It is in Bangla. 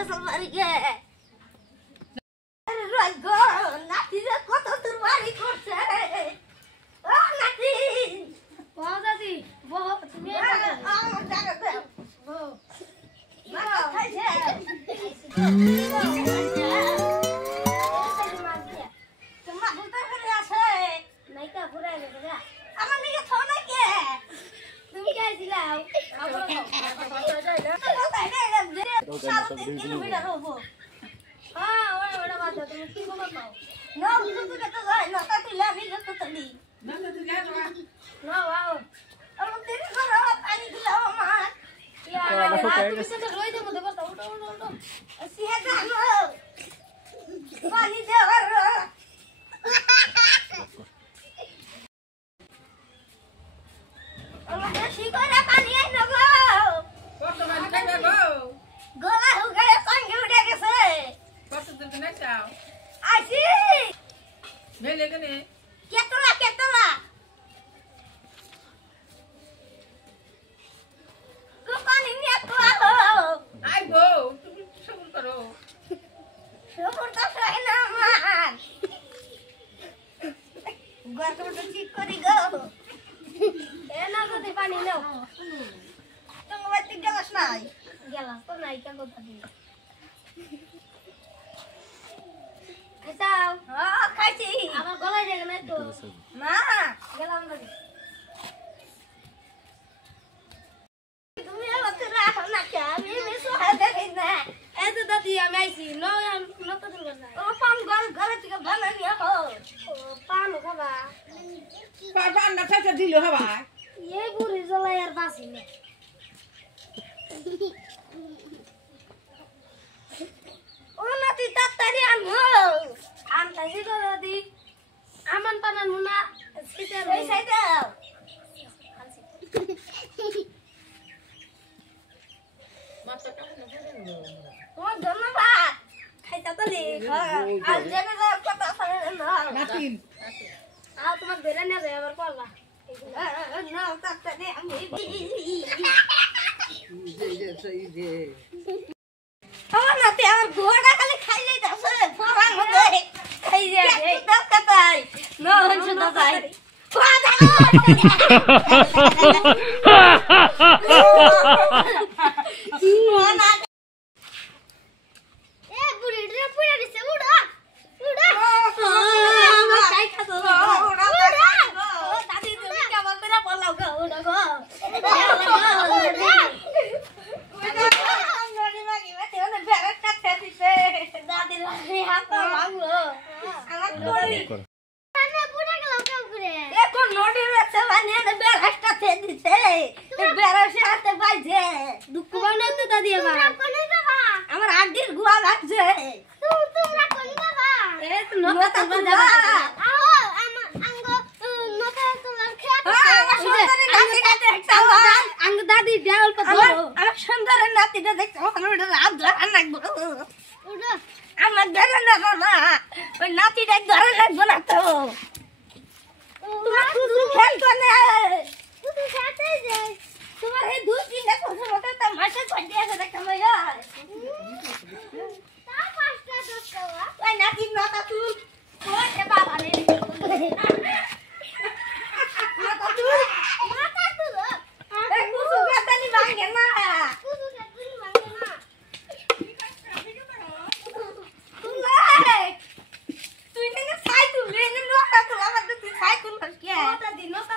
বেসাল বাড়ি গে রই গো নাতি রে কত তোর বাড়ি করছে ও নাতি ও দাদি বহু তুমি আমার জায়গা দে ও মা খাইছে তোমা বুঝতে করে আসে নাইকা পুরাই রে আমার নিয়ে খাও না কে তুমি কে দিলাও আমার ওটা বাদ তুমি কি বলো পাও না বুঝতে তো কত যায় না তা তুই লাগি যত তলি না তো তুই লাগা না ওয়াও আমার দেরি করো পানি দিলাও আমার তুমি তো রই দেবো দেবো উঠো উঠো উঠো সিহে জানো পানি দে আর আমার বেশি করে পানি আই না গো কত পানি খাইবে গো গলা হুগায় সঙ্গে উঠে গেছে কত দূর না চাও আসি মেলে কেনে কেতলা কেতলা তো পানি নিয়ে তো আলো আইবো তুমি সবুর করো সবুর তো হয় না আমার গর্ত তো ঠিক করি গো এ না গতি পানি নাও তুমি বাতি গেলাস নাই গেলাস তো নাই কেন কথা দিই খাইতাও হ্যাঁ খাইছি আমার গলায় জায়গা নাই তো না গেলাম না তুমি আমার তো রাখো না কে আমি মিসো হয়ে দেখি না এই তো দাদি আমি আইছি নো তো দিন না ও পান গলে থেকে বানানি হো ও পান খাবা পান না খাইতে দিল হবা এই বুড়ি জ্বলাই আর বাসি না ও নাতি তাড়াতাড়ি আনো আনতাছি তো দাদি আমান পানান মুনা সিতে এই সাইডে মাথা কাটনা করে ও ধন্যবাদ খাইতা তো নি আজ জেনে যা কথা শুনে না নাতি আও তোমার বেরা না যায় আবার পালা না তাড়াতাড়ি আমি দে ও নাতি আমার গোড়া খালি খাইলে যাচ্ছে ফরান মধ্যে খাই যায় এই দাও কাটাই নো হঞ্চ দাদাই কোয়াদা মোনা এ বুড়ি রে পুরা দিছে উড়া উড়া আমার খাই খাতো উড়া ও দাদি তুমি কে বলতে বলাও গো উড়া গো আমার আন্টির গুয়া লাগছে দাদি আমার সুন্দরের নাতিটা দেখতে আমার ধরে নেবো না ওই নাতিটা ধরে রাখবো না তো তোমার শুধু খেলতো না তোমার এই দুই তিনটা কথা মতো তা মাসে ছয়টি আছে দেখতাম ওই নাতি নটা তুল ওরে বাবা রে নটা তুল এই কুসু গাতানি ভাঙে না তুই না সাইকেল রে নটা তুল আমার তুই সাইকেল কে নটা দিন নটা